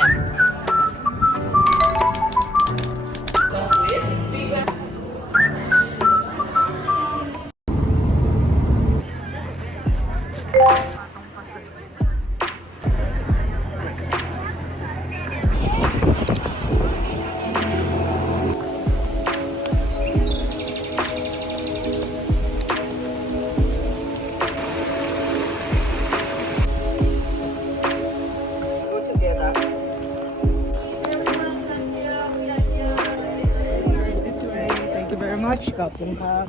Yeah. Go together. This way. Thank you very much. ขอบคุณครับ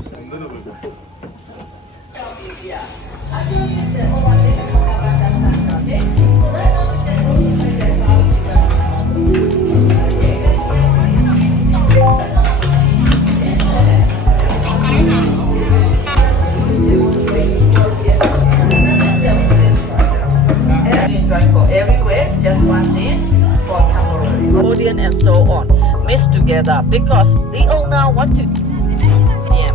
Enjoy for everywhere, just one thing for temporary. Audience and so on mixed together because the owner want to. Yeah.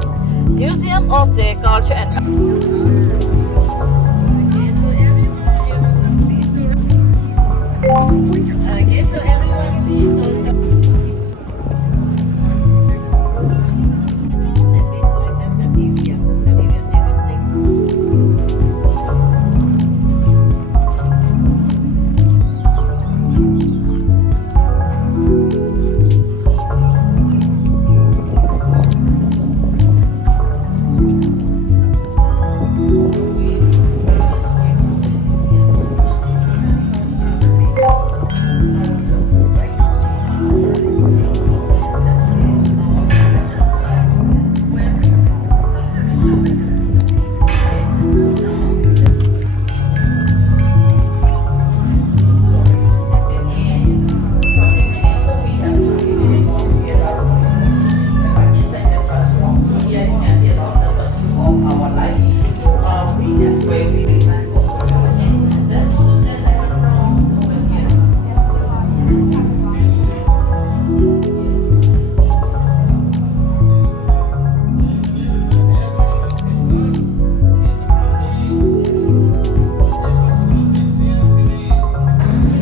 Museum of the Culture and Okay, so everyone please.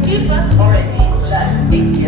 It was already last 8 years.